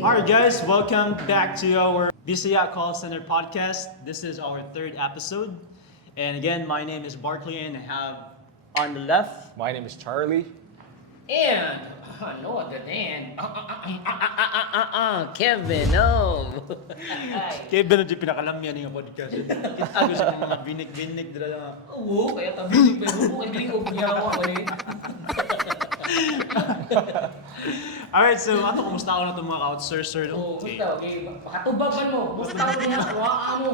Alright guys, welcome back to our Bisaya Call Center podcast. This is our third episode. And again, my name is Barkley and I have on the left. My name is Charlie. And, no other than, Kevin, no. Kaya ba na dyan pinakalamyan ng podcast? Kita ko sa mga binik-binik dala. Oo, kaya tabi pero kung hindi ko ginawa ko eh. Alright, so ato kumusta ako na itong mga outsourcer? Oo, Okay. basta, okay. Pakatubagan mo. Basta ko niya, kuhaan mo.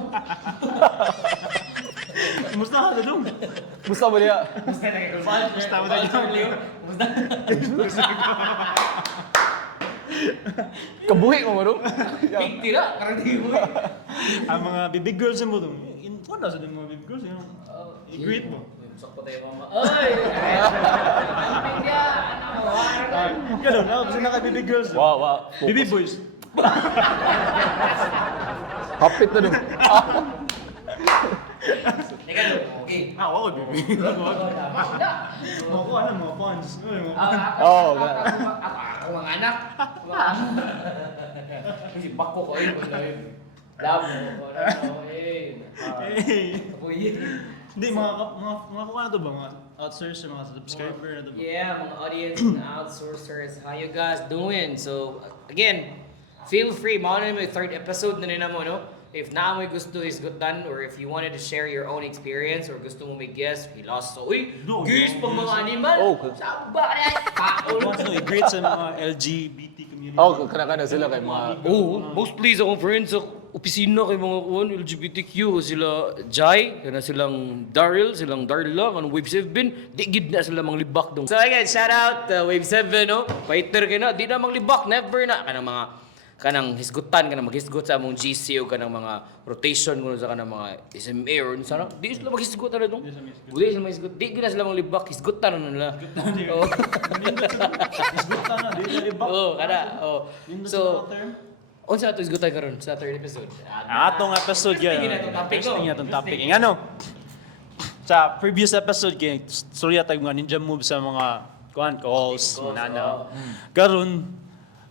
Kumusta ka na dong? Gusto mo niya? Basta na kayo. Basta mo na yun. Basta. Kabuhi mo mo, Big tira, karang di mo eh. Ang mga bibig girls mo dong. Kung nasa dong mga bibig girls, i-greet mo. Sakto tayo mama. Oy! Hindi ano? Ganun, kasi naka-bibig girls. Wow, wow. Bibi boys. Hapit na dun. Teka lang, okay. Ako, bibig. Ako, ano, mga fans. Oo, Ako mga anak. Kasi bako ko yun. Love mo. Hey. Ako yun. Hindi, mga kuha na to ba? Mga outsourcer, mga subscriber na to ba? Yeah, mga audience and outsourcers, how you guys doing? So, again, feel free. Mauna na may third episode na nila mo, no? If na mo gusto is done, or if you wanted to share your own experience, or gusto mo may guest, hilas sa, uy, No, guest pang mga animal. Oh, Saba na, paon. Once no, i-greet sa mga LGBT community. Oh, kana-kana sila kay mga... Oh, most please akong friends sa opisina kay mga kuwan LGBTQ sila Jai, kana silang Daryl, silang Darla, kanang Wave 7, di gid na sila mang libak dong. So again, shout out Wave 7 no. Fighter kay na, di na mang libak, never na kanang mga kanang hisgutan kanang maghisgot sa among GC o kanang mga rotation kuno sa kanang mga SMA or sana di sila maghisgot na dong. Di sila maghisgot, di gid na sila mang libak, hisgutan na nila. Oh. Isgutan na, di na libak. Oh, kada. Oh. So, So, unsa ato isgutay karon sa third episode? atong episode yan. Interesting na itong topic, Interesting no? na itong topic. Ang ano, sa previous episode, kaya storya tayo mga ninja moves sa mga calls, nana. Karon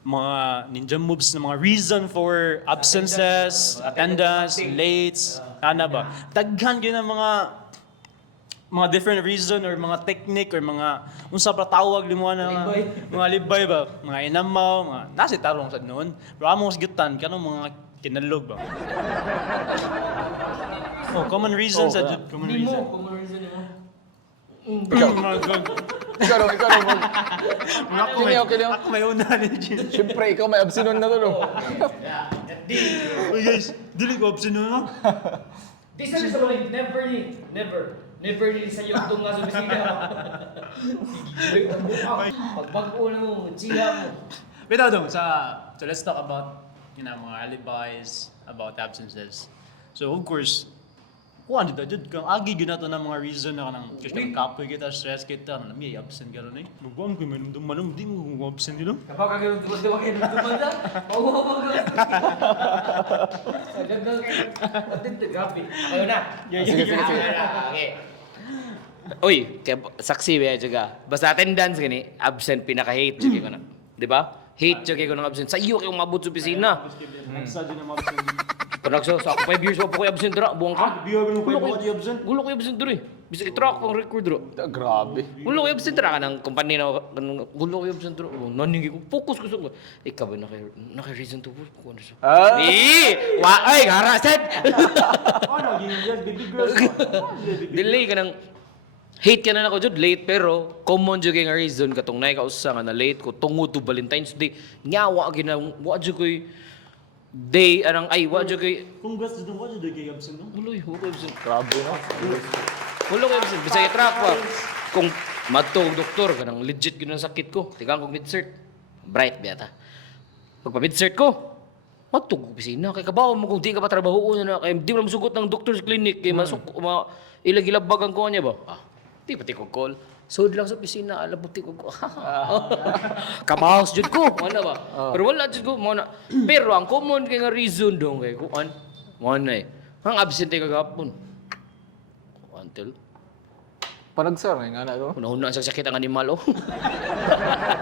mga ninja moves na mga reason for absences, attendance, lates, ana ba? Daghan gyud ng mga different reason or mga technique or mga unsa pa tawag limo na mga libay ba, mga inamaw, mga nasi tarong sa noon. Pero amo gitan kanang mga kinalog ba. Oh, common reasons Oh, sa common Hindi reason. mo, kung ano reason mo. Ikaw, Oh my God. ikaw mo. Ako may, Okay, okay. ako may una ni Jin. Siyempre, ikaw may absinon na to, no? Uy guys, dili ko option na. Di sa sa mga never ni sa yung tunga sa bisita. Sige, pagbago na mo, chiya mo. Pero dong, so let's talk about mga alibis, about absences. So of course, kuan dito jud kang agi gyud nato ng mga reason na kanang kasi kapoy kita, stress kita, na may absent garo ni. Magbuang ko manum di mo absent dito. Kapag kagano'n tuwa kayo ng tumanda, pag-uwag. Sagad kayo. Atin to, gabi. Kayo na. Sige. Okay. Uy, kaya saksi ba juga. Basta attendance gani, absent pinaka-hate juga ko na. Di ba? Hate juga ko ng absent. Sa iyo kayo mabot sa opisina. Sa din na absent. Kanagsa, sa ako 5 years pa ko absent dira, buwang ka. Biyo mo pa ko absent. Gulo ko absent dira. Bisa i-track ang record dira. Grabe. Gulo ko absent dira kanang company na gulo ko absent dira. Naningi ko focus ko sa ko. Ikaw ba naka-reason to work ko ano siya. Ay, harassed. Ano ginyan baby girl. Delay ka ng hate ka na ako jud late pero common jud nga reason katong nay ka usa nga na late ko tungod to Valentine's Day. Nyawa gina wa jud koy day anang ay wa jud koy Kung gas dito ko jud kay absent no. uloy wa absent. Grabe, no? Ulo ko absent bisaya track pa. Kung madtong doktor kanang legit gyud ang sakit ko. Tigang kog mid-cert. Bright beta. Pagpa mid-cert ko, magtug opisina kay kabaw mo kung di ka pa trabaho na kay di mo na masugot ng doctor's clinic kay ilagilabag ang kuha niya ba? Di pati ko call. Sud lang sa opisina, alabuti ko. Kabaos jud ko, ano ba? Pero wala jud ko mo na. Pero ang common kay nga reason dong kay kuan. Mo na eh. Ang absent kay kagapon. Until Panagsar na yung ana to. Una-una sa sakit ang animal, oh.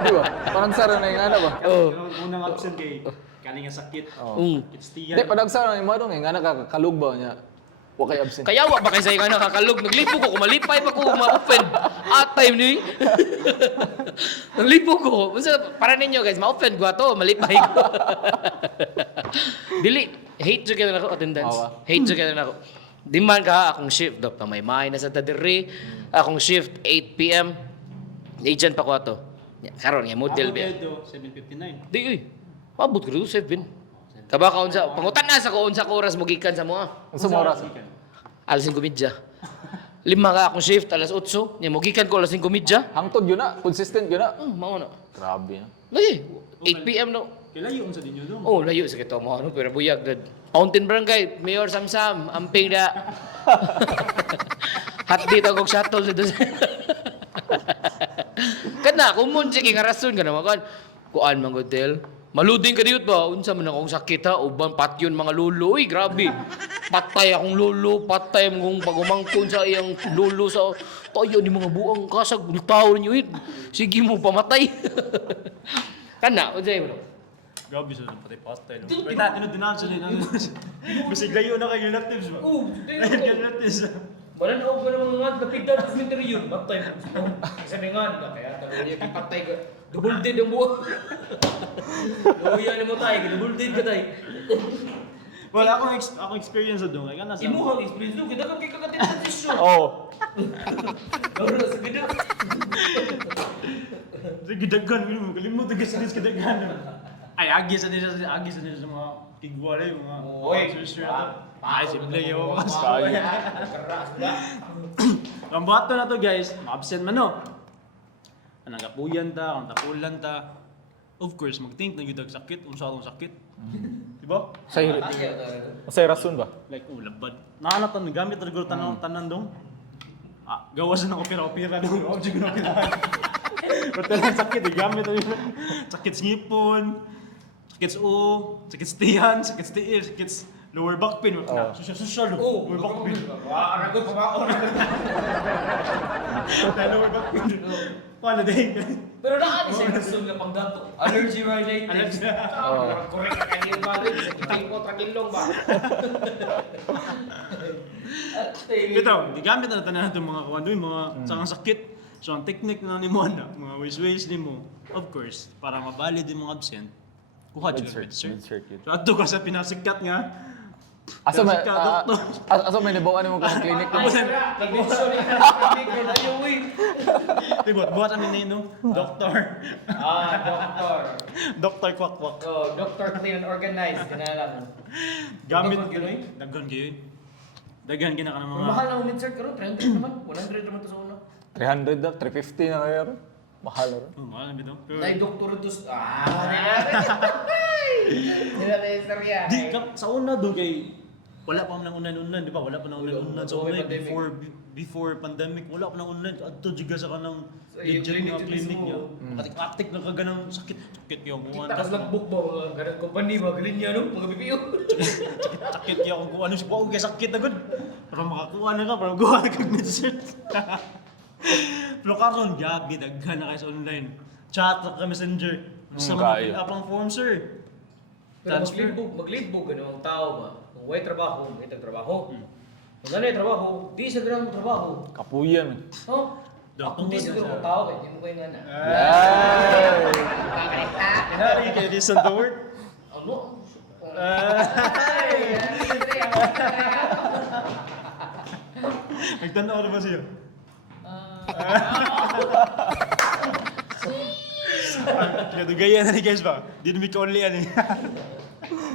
Di ba? Panagsar na yung ana ba? Oh. Unang absent kay kaning nga sakit. It's Di, tiyan. panagsar na yung mga yung ana kakalug ba niya? Wa kay absent. Kaya wa ba kay say ka nakakalog, naglipo ko, kumalipay pa ko, ma-offend. Time ni. Naglipo ko. Para ninyo guys, ma-offend ko ato, malipay ko. Dili, hate jud kita nako attendance. Hate jud kita nako. Di man ka akong shift do, pamay-may na sa tadiri. Akong shift 8 PM. Agent pa ko ato. Karon nga model Ako ba. dito, 7:59. Di uy. Mabot ko dito 7. Kabaka unsa pangutan na sa ko unsa ko oras mo gikan sa mo. Unsa mo oras? Alas 5:30. Lima ka akong shift, alas 8. Nya mogikan ko alas 5:30. Hangtod yun na, consistent yun na. Mao na. Grabe na. Lagi, 8 PM no. Kilayo unsa din yun. Oh, layo sa kito mo ano, pero buyag gad. Mountain Barangay, Mayor Samsam, amping na. Hat dito kog shuttle dito. Kana, kumun sige nga rason ka naman kan. Kuan mang hotel. Maluding ka diyot ba? Unsa man akong sakit ha? Uban patyon mga lolo. Uy, grabe. Patay akong lolo. Patay akong pagumangkon sa iyang lolo sa... Tayo ni mga buang kasag. Tao ninyo yun. Sige mo pamatay. Kana, unsa yun bro? Grabe sa patay-patay. Wait na, tinudinaan sa din. Basig layo na kayo relatives ba? Oo, Layo kayo relatives. wala na ako ng mga napigdan sa cemetery yun. Patay mo. Isa na nga na. Kaya talaga yung patay ka. Double dead ang buwan. Luya na mo tayo. Double dead ka tayo. Well, akong experience sa doon. Kaya nasa... Imuhang experience doon. Kita kang kikakatin sa tisyo. Oo. Laro na sa ganda. Sige, daggan mo. Kalimut na kasi sa daggan. Ay, agi sa nila sa mga kigwala yung mga... Oy. Sister na to. Ay, simple yung mga Kaya. Karas ba? Ang bato na to guys, ma-absent man no. Anang kapuyan ta, ang tapulan ta. Of course, mag-think na yudag sakit, unsa atong sakit. Diba? Say, say rason ba? Like, labad. Nakanatan, gamit na rin tanan dong. Ah, gawas na ng opera-opera dong. Huwag siya ginoperahan. Pero talagang sakit, gamit na yun. Sakit sa ngipon, sakit sa uo, sakit sa tiyan, sakit sa tiil, sakit sa lower back pain. Social, lower back pain. Arago pa ba ako? Lower back pain. Paano din? Pero naan isa yung gusto nga panggato. Allergy related. Allergy. Correct ka kanil ba rin? Sakitay ko, trakilong ba? Ito, gamit na tanan itong mga kuwan doon, mga sangang sakit. So, ang technique na ni mo na, mga ways ni mo, of course, para mabalid yung mga absent, kuha dyan ka Mid-cert yun. So, ato ka sa pinasikat nga, Asa may, Doktor. asa may nabawaan mo kang clinic Tapos, Nag-mention ni Kami ko na yung uy. buhat kami na yun, no? Doktor. Doktor. Doktor kwak-kwak. Oh, Doctor Clean and Organized. Kinalang. Gamit, Daghan kayo, eh? daghan kayo. Daghan ka ng mga... Mahal na uminsert ka ron. 300 naman. 100 naman ito sa una. 300 na, 350 na kaya rin. Mahal na rin. Oh, mahal na bitaw. Dahil doktor ito. Sila na yung istorya. Di, sa una doon kay... Wala pa nang unan-unan, di ba? Wala pa nang unan-unan sa Oo, online. pandemic. Before pandemic, wala pa nang online. Adto juga sa kanang Sa iyo, legit nga clinic clinic mismo. niya. Atik-atik na kaganang sakit. Sakit yung kuwan. Kita kas lang book ba? Ganang company ba? Galing niya no? Mga BPO. Sakit yung kuwan. Ano siya pa? Kaya sakit na gud. Para makakuha na ka, para magawa na kag mid-cert. Pero karon gabi, daghan na kayo sa online. Chat na ka messenger. Basta mga kaya. fill up ang form, sir. Pero Transfer. mag-leadbook ka ang tao ba? Kung may trabaho, may trabaho. Kung ano yung trabaho, di sa ganang trabaho. Kapuyan. Oh? Dato Hindi ba siguro siya? kung tao eh. Hindi mo kayo nga na. Ay! Kakalita. Hinari kayo listen to word. Ano? Nagtanaw na ba siya? Kaya gaya na ni guys ba? Di na may kaunli yan eh.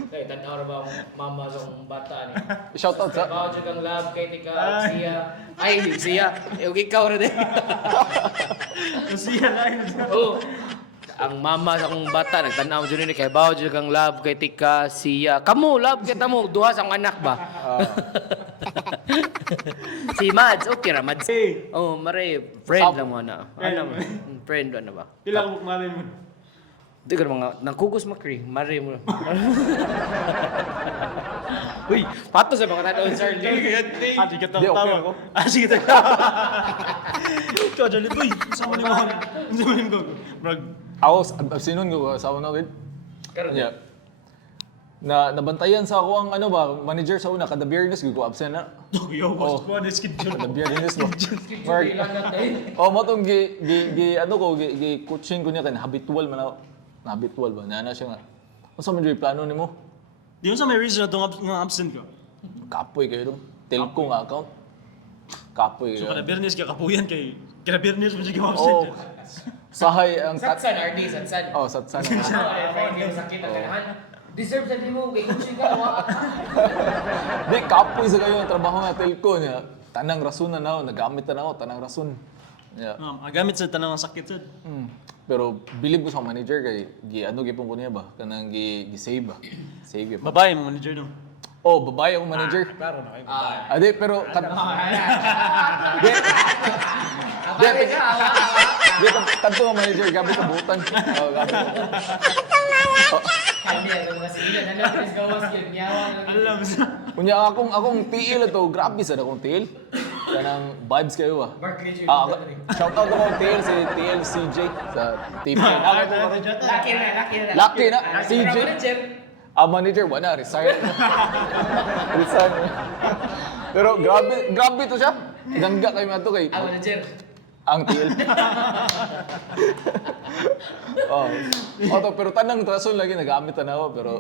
Kaya tanaw na ba ang mama sa akong bata ni? Shoutout sa... Trabaho dyan kang lab kay Tika, siya. Ay, siya. Yung ikaw na din. Kasi yan ay. Oo. Ang mama sa akong bata, nagtanaw dyan ni kay Bao dyan kang lab kay Tika, siya. Kamu, lab kita mo. Duha sa anak ba? Si Mads, okay ra Mads. Hey! Oh, mare, friend lang mo na. Ano mo? Friend ano ba? Pila ko bukmarin mo? Di ka mga nangkugos makri, mari mo. Uy, pato sa mga tanaw sir. Ah, sige Di, okay tawa. ako. Ah, sige tawa. Ikaw, Johnny Boy, saan mo ni mo? Saan mo ni mo? Brag, Ako, absinon ko sa una gid. Karon. Yeah. Nabantayan sa ako ang ano ba, manager sa una kada biyernes gid ko absent na. yo, Oh. boss, ko na schedule. Kada biyernes mo. Mark, mo tong ano ko gi coaching ko niya kan habitual man ako. Na habitual ba na siya nga. Unsa man yung plano nimo? Di mo sa may reason na itong nga absent ka. Kapoy kayo dong. Telco nga account. Kapoy So, kayo. kada Bernes ka kapuyan kay... Kada Bernes mo siya Oh. absent. Sahay ang Satsan, RD, satsan. Oh, satsan. Yung sakit ang ganahan. Deserve sa di mo, kay Gucci ka, wa. Di kapoy sa kayo ang trabaho nga telco niya. Tanang rason na ako, nagamit na ako, tanang rason. Yeah. Gamit sa tanang sakit sa. Pero believe ko sa manager kay ano gipon ko niya ba kanang gi-save ba. Save gyud. Babae mo manager no. Oh, babae akong manager. Klaro na kayo. Ade pero Di. Akala ka, awa. Di kadto ang manager gabi ka butan. Oh, gabi. Hindi, ako mga sige. Ano, Chris Gawas yun, nyawa. Alam sa. Kunya akong TL to, grabe sa akong TL. Kanang vibes kayo ba. Mark Richard. Shout out ako TL si TL CJ sa team. Laki na. Lucky na, CJ. Manager. Manager, wala, resign. Resign. Pero grabe to siya. Gangga kayo nga to kay Manager. ang TL. Pero tanang rason lagi nagamit na ako pero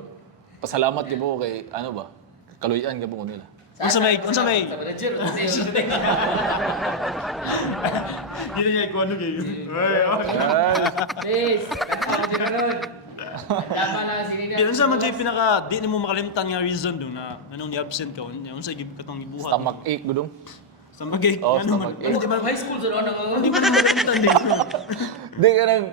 pasalamat gyud ko kay ano ba? Kaluyan gyud ko nila. Unsa may Sa manager. Hindi na niya ko ano kayo. Please, ako din ron. Tama na si Nina. Pero unsa man jay pinaka di nimo makalimtan nga reason do na anong ni absent ka unsa gid katong gibuhat. Stomach ache gudong. Sa magay. Oh, Ano man. stomach ache. Di man High school sa ano ka? Hindi ko na makalimtan din. Di ka nang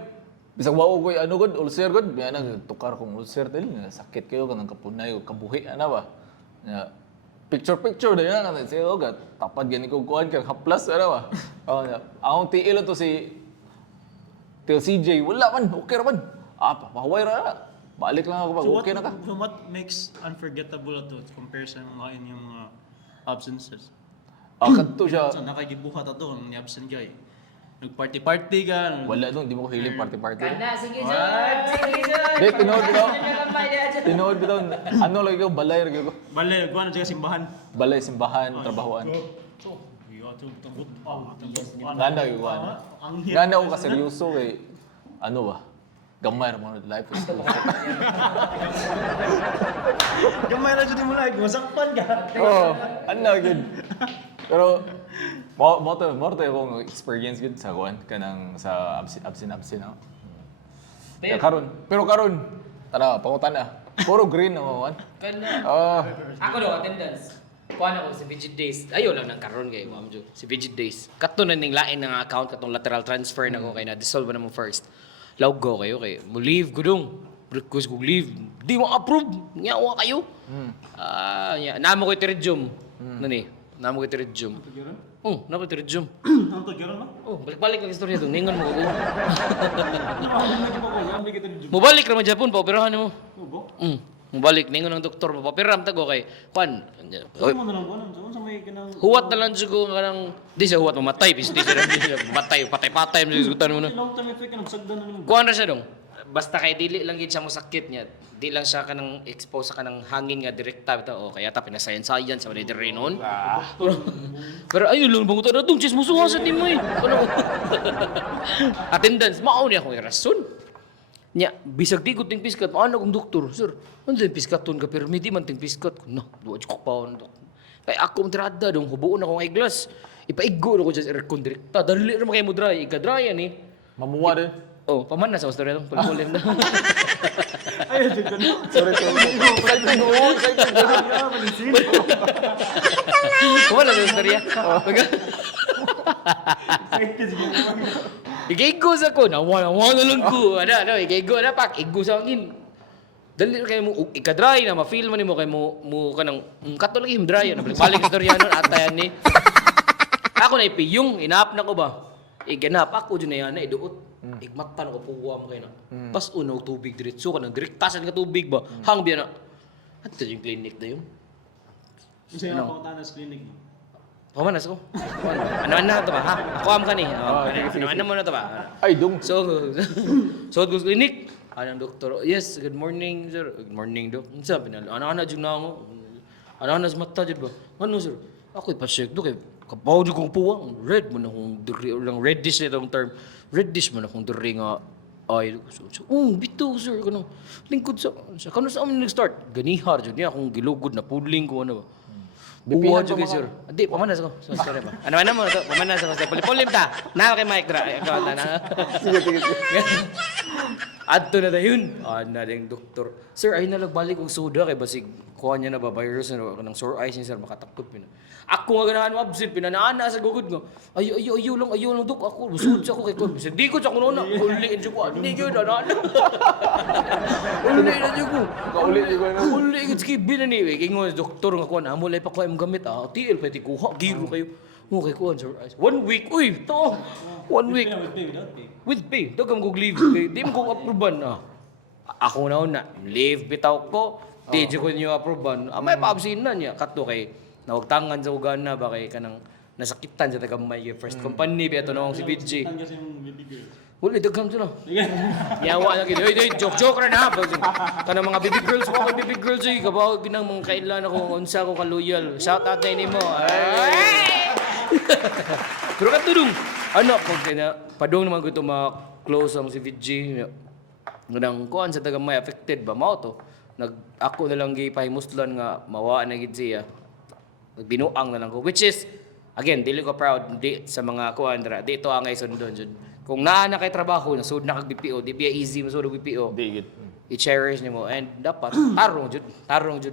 bisag wao ko ano gud ulcer gud biya nang tukar kong ulcer dili nga sakit kayo kanang kapunay o kabuhi ana ba. Ya picture na yan kasi gat tapad gani ko kuan kang haplas ana ba. Oh ya. Ang TL to si CJ wala man okay ra man. Pahaway ra. Balik lang ako pag okay na ka. So what makes unforgettable ato compared sa mga inyong mga absences? Kadto siya. So nakagibuhat ato ang ni-absent ka eh. Nag-party-party ka. Wala doon, di mo ko hiling party-party. Kana, sige John. Sige John. Di, tinood bitaw. Nagambay na dyan. Tinood bitaw. Ano lagi ko, balay lagi ko. Bale, kuha na siya simbahan. Balay, simbahan, trabahoan. Ganda yung ano. Ganda ko kaseryoso kay, ano ba? Gamay mo life is too short. Gamay na dyan mo like, masakpan ka. Oo, ano yun. Pero, mo to akong experience gud sa kuan kanang sa absin ako. Ya karon. Pero karon, tara, pangutan na. Puro green ang kuan. Kana. Ah, Ako daw, attendance. Kuhan ako sa Vigid Days. Ayaw lang ng karon kay Ma'am Jo. Si Vigid Days. Kato na ning lain ng account katong lateral transfer na ko kay na dissolve na mo first. Lawg go kayo kay mo leave gudong. Request ko leave. Di mo approve. Nyawa kayo. Namo ko itiredyum. Nani? Namo ko itiredyum. Oh, namo itiredyum. Ang tagyaran mo? Oh, balik-balik ang istorya to. Ningon mo ko. Mubalik ra man Japon pa operahan mo. Mubalik ningon ang doktor pa papiram tago kay Juan. Ano mo na lang kuha? Saan sa may ganang... Huwat na lang siguro nga ng... Di siya huwat, mamatay. Di siya matay, patay-patay. Masigutan mo na. Long time effect ka, nagsagdan na naman. Kuha na siya dong. Basta kay dili lang gid siya mo sakit niya. Di lang siya kanang expose sa kanang hangin nga direkta bitaw. O kaya ta pinasayan-sayan sa manay diri noon. Pero ayun lang bangutan na dong chismosuha sa timo eh. Ano? Attendance mao ni ako yung rason. Nya bisag di gud ting piskat maano kong doktor. Sir, ano din piskaton ka pero di man ting piskat. No, duwa ko paon dok. Kay ako madrada dong hubuon ako ng eyeglass. Ipaigo ko sa aircon direkta. Dali ra man kay mo dry, ikadryan eh. mamuwa din. Oh, paman na sa storya tong pulpulim na. Ay, ito ka na. Sorry. Excited ko. Paman na sa storya. Igaigo sa ko, nawa na lang ko. Ano, igaigo na pak, igo sa angin. Dali na kayo mo, ikadry na, ma-feel man mo kayo mo ka ng, kato lagi yung dry, balik sa storya nun, atayan ni. Ako na ipiyong, inaap na ko ba? Iganap ako dyan na yan, iduot. Igmatan ko puwa mo kayo na. Pas unaw tubig diretso ka nang direktasan ka tubig ba. Hang biya na. At yung clinic na yun. Isa yung pangutanas clinic. Pamanas ko. Ano to ba? Ha? Ako am ka ni. Ano mo na to ba? Ay, dong. So go clinic. Anong doktor? Yes, good morning, sir. Good morning, doc. Sabi na, ano jud na ako. Ano sa mata jud ba? Ano, sir? Ako ipa-check do kay kapaw di kong puwang. Red mo na kung diri lang reddish na itong term. Reddish mo na kung diri nga ay bito sir kano. Lingkod sa kano sa amin nag-start. Ganihar jud niya akong gilugod na pudling ko ano ba. Buwa jud kay sir. Di pamanas ko. Sorry ba. Ano mo to? Pamanas ko sa pulim ta. Na kay Mike dra. Sige. Adto na dayon. Na ding doktor. Sir, ay nalagbalik og soda kay basig kuha niya na ba virus na kanang sore eyes niya sir makatakot pina. Ako nga ganahan mo absent pinanaana sa gugod nga. Ayo lang dok ako busud sa ako kay ko. Di ko sa kuno na. Uliin siya ko. Hindi gyud ana. Uliin na siya ko. Kauli di ko na. Uliin gid skibin na ni. Kay ngo doktor nga kuan amo lay pa ko im gamit tiil pa ti kuha giro kayo. Okay kuan sir. 1 week. Uy, to. 1 week. With pay. Dagam kog leave. Di mo kong aproban Ako na leave bitaw ko. Di ko niyo aproban. May paabsin na niya kato kay nawagtangan sa ugan na ba kay kanang nasakitan sa tagamay yung first company biya to na si BJ. Wala dagham sila. Yawa na gid. Oy, joke ra na. Kanang mga baby girls ko baby girls ay kabaw ginang mga kailan ako unsa ko ka loyal. Shout out na nimo. Pero katulong pag kina padung naman ko ito close ang si VG. Nang kuan sa tagamay affected ba mao to. Ako na lang gipahimuslan nga mawa na gid siya. Binuang na lang ko which is again dili ko proud di sa mga kuan dra dito ang ay sundon jud kung naa na kay trabaho na sud na kag BPO di biya easy mo sud BPO Di gid. i-cherish nimo and dapat tarong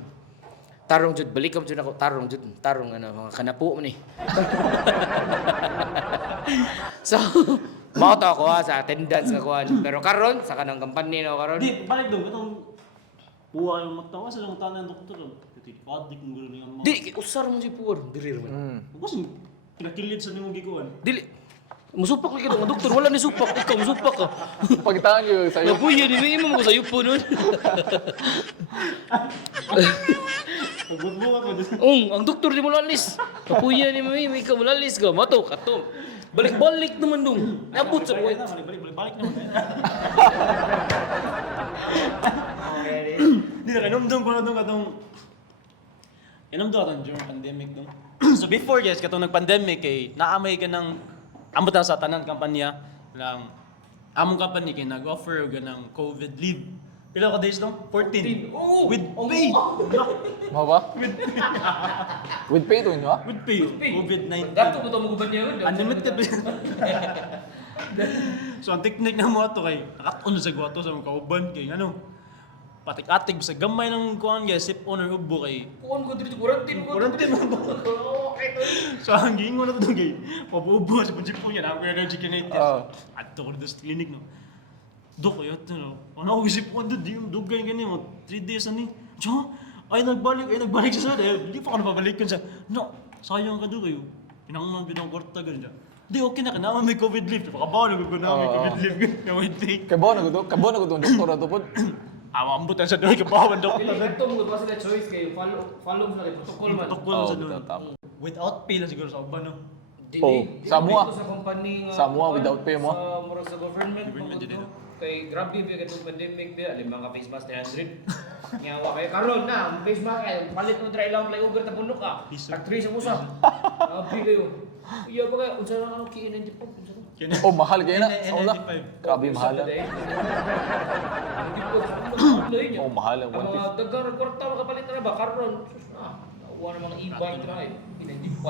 jud balik jud ako tarong ano mga kanapo man ni so mao to ako sa attendance nga kuan pero karon sa kanang company no karon Di, balik daw. Itong buwa yung matawa sa lang tanan ng doktor. Padik ng gulo niya mo. di usar mo si puwer diri man Kasi pinakilid sa nimong gikuan. dili musupak lagi nga doktor wala ni supak ikaw musupak ka Pagitaan ko sa'yo. napuya ni mo ko sa yupo nun Pagbugbuka ko doon. ang doktor di mo lalis napuya ni mo ikaw mo lalis ka mato kato balik naman dong nabot sa buhay Balik naman. Di na kanumdum ko na doon katong inumdum atong during pandemic doon. So before guys, katong nag-pandemic kay naamay ka ng ambot na sa tanan kampanya lang among company kay nag-offer og ng COVID leave. Pila ka days dong? 14. Oo! With pay. Mao ba? With pay to nyo With pay. COVID-19. dato mo to mo guban niya Unlimited. So ang technique na mo ato kay nakaton sa gwato sa mga kauban kay ano patik-atig sa gamay ng kuan guys sip owner ubo kay kuon ko dito quarantine ko Quarantine mo ba? So ang gingon na to kay pabubo sa punjipon yan ako yung chicken eater. Adto ko dito sa clinic no. Dok kayo ito no. Ano ako isip ko doon di yung dugay gani mo 3 days ani. Tiyo ay nagbalik siya sa di pa ako napabalik kun sa no sayang ka doon kayo. Pinangunan binang kwarta ganyan. Di okay na naman may COVID leave. Pakabaw na ko na may COVID leave. Kawin take. Kabo na ko to doktor ato pod. Awang butan sa doon kabawan doktor. dito mo ba sila choice kay follow sa protocol man Protocol sa doon. Without pay lang siguro sa uban no. Samoa. sa company nga Samoa without pay mo. sa murag sa government Government mo din ito. kay grabe ba katong pandemic ba ali mga face mask 300 nyawa kay karon na ang face mask kay palit mo dry lang flyover ta bundok ka tag 3 sa musa abi kayo iya ba kay unsa na ang K95 unsa to Oh, mahal kayo na. Sa una. Grabe mahal. Oh, mahal ang ang mga dagang kwarta makapalit na ba karon nakuha na mga e-bike na K95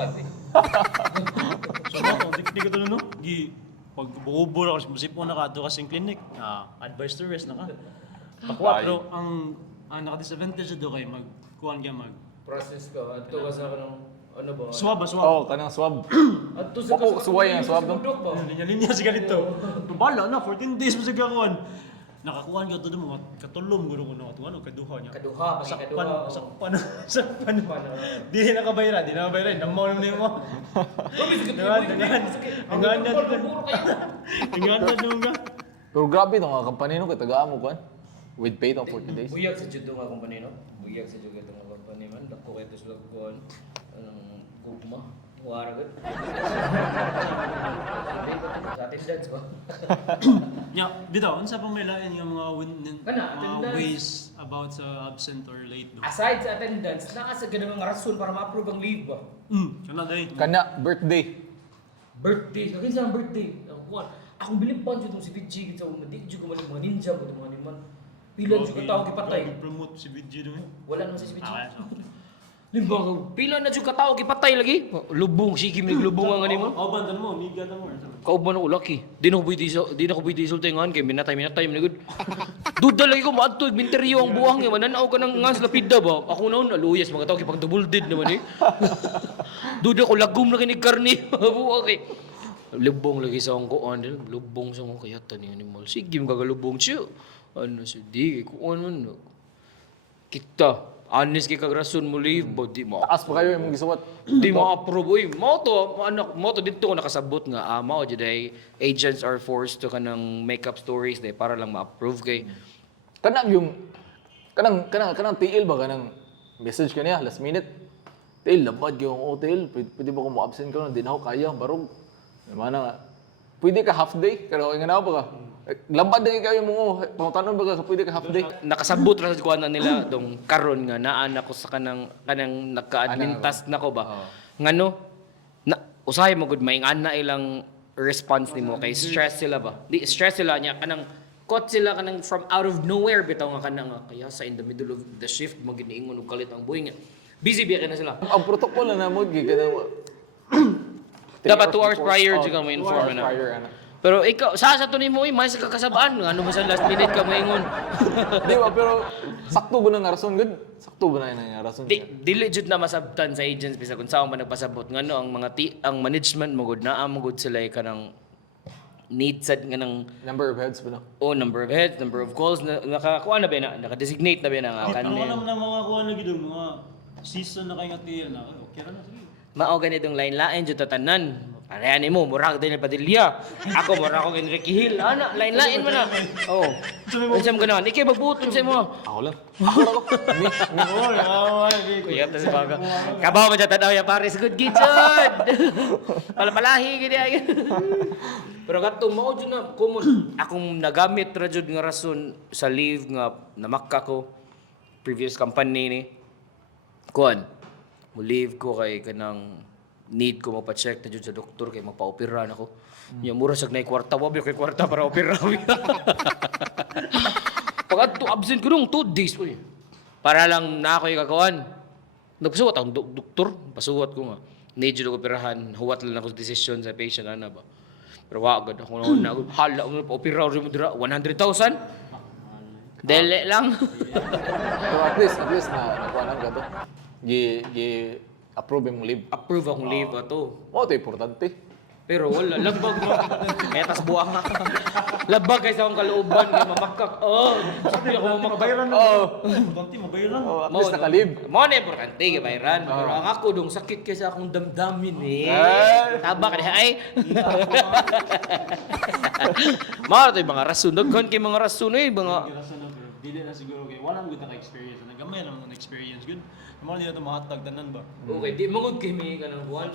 So mo di ko to no. Gi pag buo ako sa musip mo na ka to kasing clinic. Advice to rest na ka. Pakuha pero ang naka-disadvantage do kay magkuhan ka mag process ka adto ka sa kanang ano ba swab. Oh, kanang swab. adto sa Oo, suway ang swab no? bundok ba Linya siya ganito. Bala na 14 days mo siya kakuan. Nakakuha ka to mo katulom guro ko no ano kaduha niya. kaduha Sakpan. Di na kabayra, namaw naman niyo mo. Ang ganda. Ang ganda. Pero grabe itong mga company no, kay tagaan mo kuan. With paid on 40 days. Buyag sa judo nga company, no? Buyag sa judo nga company man. Dako kayo sila kuhan. Anong gugma? Wara gud. Sa attendance ba? Nya, bitaw, unsa pa may lain nga mga Kana, mga attendance. ways about sa absent or late do? Aside sa attendance, naka sa ganung mga rason para ma-approve ang leave ba? Kana day. Kana birthday. Birthday, kakin sa birthday. Kuan, akong bilipan jud tong si Pichi sa di jud ko man mga ninja ko mga niman. Pila jud ka tao gipatay. Promote si VG do. Wala naman si Pichi. Ah, Limbaga, pila na jud ka tao gipatay lagi. Lubong, sige mig lubong ang animal. oh, bandan mo, miga na mo. Kauban ako laki. Di na ko pwede sultingan kay minatay man good. Duda lagi ko maadto minteryo ang buwang nga mananaw ka nang ngas lapida ba. Ako naon aluyas mga tao kay pag double dead naman eh. Duda ko lagom na kinig karni. Buwang kay lubong lagi sa akong kuan lubong sa akong kayatan ni animal. Sige mo kagalubong siya. Ano siya di kuan man. Kita honest kay kagrason mo leave ba di mo Taas pa kayo yung gisuwat. di mo approve oy mo to dito ko nakasabot nga mao jud ay agents are forced to kanang make up stories day para lang ma-approve kay Kanang yung kanang tiil ba kanang message kaniya last minute. Tiil labad yung hotel, pwede ba ko mo-absent ka na, di na ako kaya, barog. Mana nga, pwede ka half day, pero nga na ba ka? Labad din kayo mo, pangutanon ba ka, pwede ka half day? nakasabot ra sa kuan na nila dong karon nga naa ko sa kanang nagka-admin task nako ba ngano na usahay mo gud maingan na ilang response nimo kay stress sila ba di stress sila nya kanang caught sila kanang from out of nowhere bitaw nga kanang kaya sa in the middle of the shift mo giniingon og kalit ang buhay nga busy biya na sila Ang protocol na mo, kanang... dapat 2 hours prior jud ka mo inform na Prior, ano. pero ikaw sa to nimo may sa kakasabaan ano ba sa last minute ka maingon Di ba, pero sakto ba na nga rason, good? Sakto ba na nga rason? dili jud na masabtan sa agents bisa kung saan man nagpasabot ngano ang mga ang management mo gud naa mo gud sila kanang need sad nga ng Number of heads ba no? number of heads, number of calls nakakuha na ba na naka-designate na ba na nga Ang kanin alam na mga kuha na gid mga season na kay nga tiil na. Okay ra na sige. mao ganitong lain-lain jud tatanan pareha nimo murag din Padilla ako murag ako Enrique Hill ana lain-lain man na oh unsam ganon ikay magbuton sa mo Ako lang. Ako lang ako. kuya ta sa baga kabaw man jud tanaw ya Paris good gitsod palapalahi gid ay pero katong mao jud na common akong nagamit ra jud nga rason sa leave nga namakka ko previous company ni kuan mo leave ko kay kanang need ko magpa-check na jud sa doktor kay magpa-opera na ko. Nya mura sag nay kwarta wa kay kwarta para opera. Pag adto absent ko nung 2 days uy. Para lang na ako ikakawan. Nagpasuwat ang doktor, pasuwat ko nga. Need jud ko operahan, huwat lang ako sa decision sa patient ana ba. Pero wa gud ako na hala ko pa-opera rin mo dira 100,000. Dele lang. Pero at least na nakuha lang ka to. Approve yung leave. Approve akong leave ato. Oo, ito importante. Pero wala, labag mo. Metas buwang nga. Labag kayo sa akong kalooban, kaya mamakak. Oh, sabi ako mamakak. Mabayaran na. Oo. Konti mabayaran. Oh, at least naka-leave. Mo na importante, kaya bayran. Pero ang ako dong sakit kaya sa akong damdamin eh. Ay. Tabak na ay. Mga ito yung mga rason. Daghan kay mga rason eh. Mga... Rason na pero dili na siguro kay wala good na experience. Nagamay naman ng experience good. Mo nila to mahatag tanan ba. Okay, di mangod kay may kanang buwan.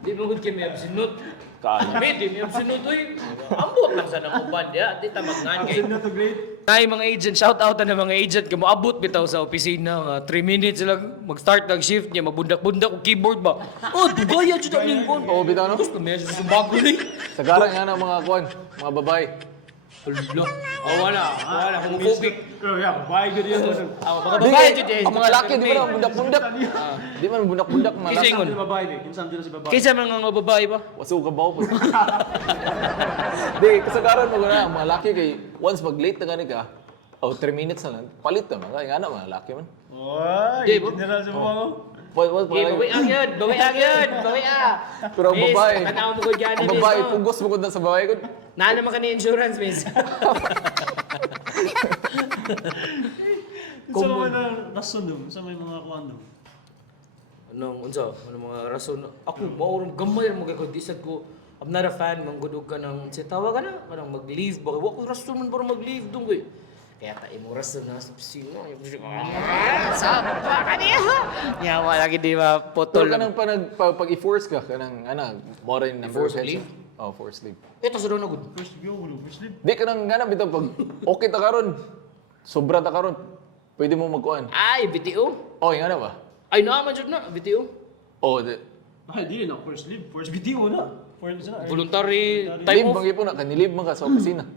Di mangod kay may absinut. Kaya. May di may absinut oy. Ambot lang sa nang uban ya. Di tamagnan kay. Not to great. Ay mga agent, shout out na mga agent kamo abot bitaw sa opisina nga 3 minutes lang mag-start ng shift niya magbundak-bundak og keyboard ba. Oh, dugaya jud ang lingkon. Oo, bitaw no? Gusto niya sa bago ni. Sagaran nga na mga kuwan, mga babae. Hello. Oh wala homophobic. Pero yeah, why good yun? Mga Di, babae jud ang mga laki, di ba na bundak-bundak? Di man bundak-bundak, mga Kising laki. Ingon. Si babae di. Kinsan dito si babae. Kaysa man nga babae ba? Waso ka ba po? Di, kasagaran mo na, ang mga laki kay, once mag-late na gani ka, 3 minutes na lang, palit na mga, nga na mga laki man. Why? Di, bo. General si mga. Once Eh, bawi ang yun, bawi ah. Pero ang babae, Tanaw mo ko dyan, ang babae, pugos mo ko na sa babae ko. Na naman ka ni insurance, miss. Sa mga na rason dum, sa may mga kuan dum. Anong unsa? Ano mga rason? Ako maurong gamay mo kay ko di sad ko I'm not a fan manggudog ka ng tawa ka na kanang mag-leave ba wa ko rason man para mag-leave dong koy. Kaya ta imo rason na sa opisina. Sa pa kaniya. Ya wala gid di ba Pero potol. kanang pag i-force ka, kanang, more in number Force of heads. leave? Oh, force leave. Ito sa na gud. First view, wala first leave. Di ka nang ganap ito pag okay ta karon, sobra ta karon, pwede mo magkuhan. Ay, BTO. Oh, yung ano ba? Ay naman jud na BTO. Oh, Ay, di na first leave. First video na. First na. Voluntary time leave off. bang ipon na, kanilib man ka sa opisina.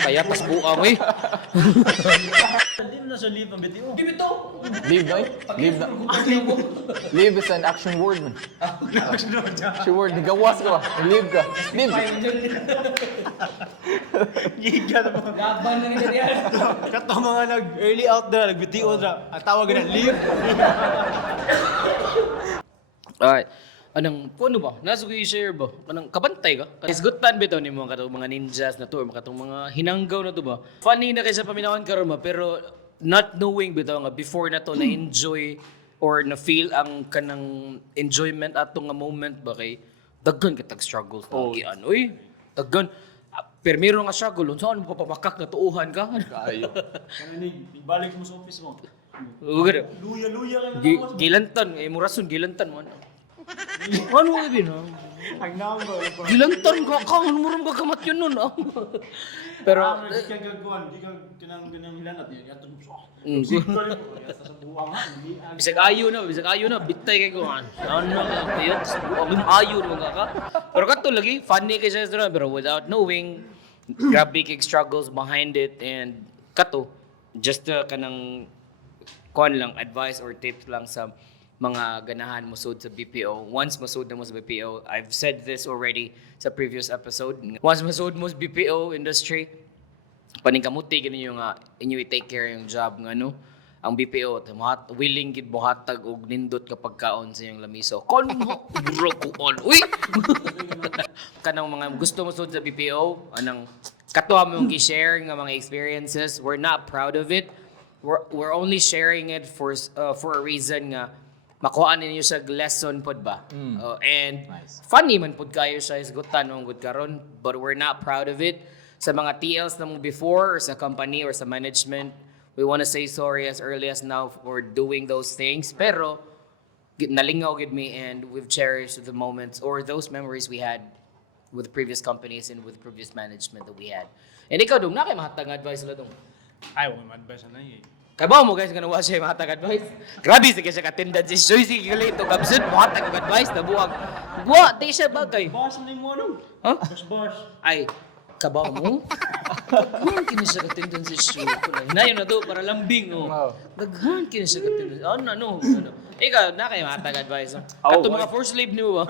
Kaya tas buang eh. Hindi na sa leave ang video. BTO. Leave na eh? Leave na. Leave is an action word man. Action word, nigawas ka ba? Leave ka. Leave. Giga na mga. Laban na nila diyan. Kato mga nag-early out na, nag-video na. Ang tawag na, leave. Alright. Anong, kung ano ba? Nasa ko i-share ba? Anong, kabantay ka? Isgutan ba ito ni mga katong mga ninjas na to, or mga katong mga hinanggaw na to ba? Funny na kaysa paminawan ka rin ba, pero not knowing bitaw nga before na to na-enjoy or na-feel ang kanang enjoyment atong nga moment ba kay daggan kitag struggles na gian. Uy, daggan. Pero meron nga struggle, saan mo papamakak na tuuhan ka? Kayo. Ibalik mo sa office mo. Ugad. Luya-luya ka na. Gilantan, eh mo rason gilantan mo. Ano mo ibin? Ang number. Gilantan ka ano mo rin bagamat yun nun. Pero Di ka gagawin, di ka kanang hilanat. Yan ito mo. Mm. Sa buwang ha. bisag ayo na, bitay kay ko. Ano kaya ang ayo na mga ka. Pero kato lagi funny kay sa pero without knowing grabe kay struggles behind it and kato just kanang kuan lang advice or tips lang sa mga ganahan mo sud sa BPO. Once masud na mo sa BPO, I've said this already sa previous episode. Once masud mo sa BPO industry, paningkamuti ganun yung inyo i-take care yung job nga no. Ang BPO willing gid mo hatag og nindot kapag kaon sa iyong lamiso. Kon mo bro ko on. Uy. Kanang mga gusto mo sud sa BPO, anang katuwa mo yung i-share nga mga experiences. We're not proud of it. We're only sharing it for a reason nga makuha ninyo sa lesson pod ba. And funny man pod kayo sa isgutan mo good karon, but we're not proud of it. Sa mga TLs na mo before or sa company or sa management, we want to say sorry as early as now for doing those things. Pero nalingaw gid me and we've cherished the moments or those memories we had with previous companies and with previous management that we had. And ikaw dong, na kay mahatag advice sila dong. Ay, wala ma-advise na eh. Kabaw mo guys, ganawa siya mahatag advice. Grabe sige siya ka-attendance. Soy sige gali ito absent mahatag advice na buwag. Buwa, di siya bagay. Boss na mo ano? Ha? Boss. Ay, kabaw mo? Daghan kini siya ka-attendance issue. Hinayon na to para lambing oh. Wow. Daghan kini siya ka-attendance. Ano? Ikaw, na kayo mahatag advice. Ako, Kato mga first slave niyo ba?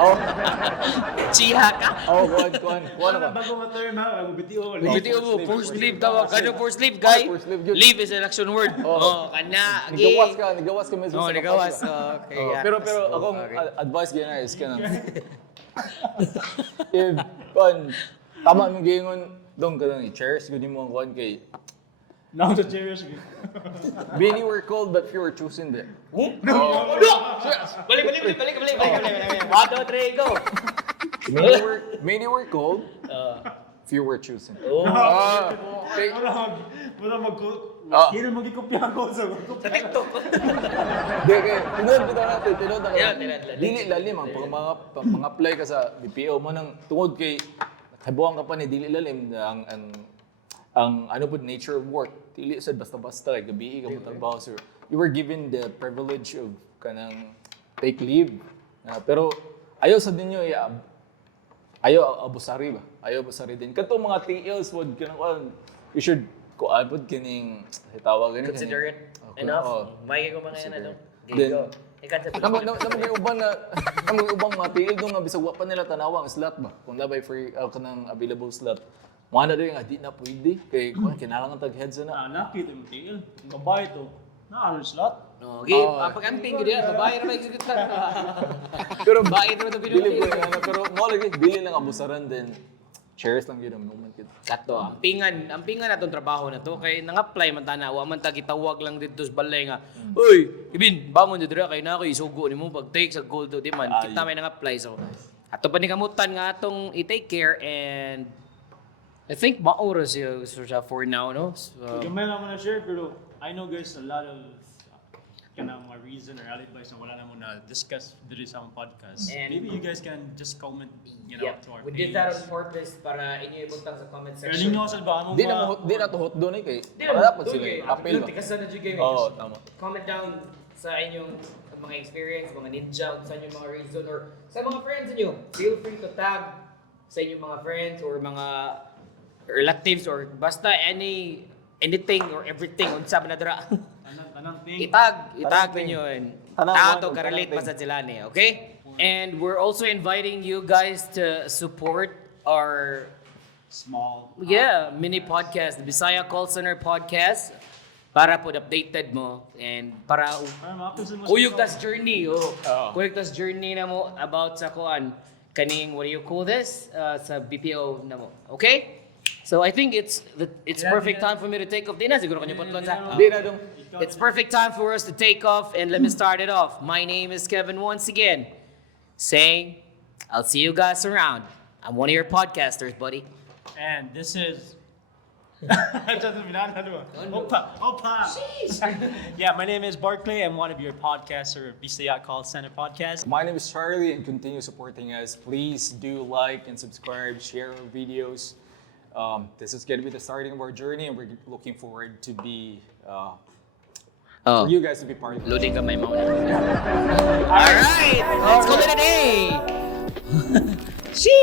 Oh, Chiha ka? kuhan ka. Bago nga term ha, ang video. Video mo, first sleeve tawag. Kano first sleeve, guy? First sleeve, yun. Leave is an action word. Oh, kana. Nigawas ka mismo Oh, sa nigawas. kapatid. Okay. Oh, yeah. pero akong advice gina is kanang if tama mo gingon dong kanang i-cherish gud mo ang kuan kay Now the serious. many were called but few were chosen there. Balik. 1, 2, 3, go. Many were called, few were chosen. Oh. Okay. Wala mag Ah. Hino magikopya ko sa Sa TikTok. Di kay tinod na Yeah, kay tinod. dili lalim ang mga apply ka sa BPO mo nang tungod kay kabuang ka pa ni dili lalim ang ano po nature of work dili sad basta-basta like gabi ka mo trabaho sir. You were given the privilege of kanang take leave. Pero ayaw sa dinyo ayaw abusari ba? Ayaw abusari din. Kato mga TLs would kanang you should kuan pod kining tawag ganin. Consider it Okay, enough. oo. May ko mga yan ano. Then, Go. Ikan sa Namang ubang na namang ubang mga PL doon nga bisag wa pa nila tanawa ang slot ba. Kung labay free kanang available slot. Mo na din nga di na pwede kay kuan kinahanglan tag heads na. nakita yung tingil. Ang babae to. Naano slot? Okay, pag-amping gid yan, babae ra may executan. Pero Babae ra to dili pinuli. ko pero mo lagi dili lang abusaran din. cherish lang yun ang moment yun. Kato, ang pingan atong trabaho na to kay nang-apply man tana wa man ta gitawag lang dito sa balay nga. Uy, Ibin, bangon dito kay na kay isugo nimo pag take sa gold to di man. Kita may nang-apply so. Ato pa ni kamutan nga atong i-take care and I think maura siya for now no. So, Gamay lang mo na share, pero I know guys a lot of kanang mga reason or alibis na wala na mo na discuss dito sa among podcast. And- Maybe you guys can just comment, you know, yeah, to our we page. did that on purpose para inyo ibutang sa comment Pero section. ninyo sa ba mo Di na to hot doon eh kay. Di Wala pa sila okay. appeal. Apil. Tikasan na jud Oo, tama. Comment down sa inyong mga experience, mga ninja, sa inyong mga reason, or sa mga friends niyo. Feel free to tag sa inyong mga friends or mga relatives or basta anything or everything unsa man na dira. Tanang thing. Itag ninyo and Tanang tato one, ka relate tanang pa sa sila ni, okay? And we're also inviting you guys to support our Small. mini podcast, the Bisaya Call Center podcast, para po updated mo and para kuyog tas journey, kuyog tas journey na mo about sa kuan kaning what do you call this sa BPO na mo, okay? So I think it's perfect time for me to take off. Di na siguro kanyo putlon sa. Di na dong. It's perfect time for us to take off and let me start it off. My name is Kevin once again, saying I'll see you guys around. I'm one of your podcasters, buddy. And this is. Opa. Yeah, my name is Barclay. I'm one of your podcaster of Bisaya Call Center Podcast. My name is Charlie and continue supporting us. Please do like and subscribe, share our videos. This is going to be the starting of our journey and we're looking forward to be, for you guys to be part of it. Loading ka may mauna. Alright, let's call it a day.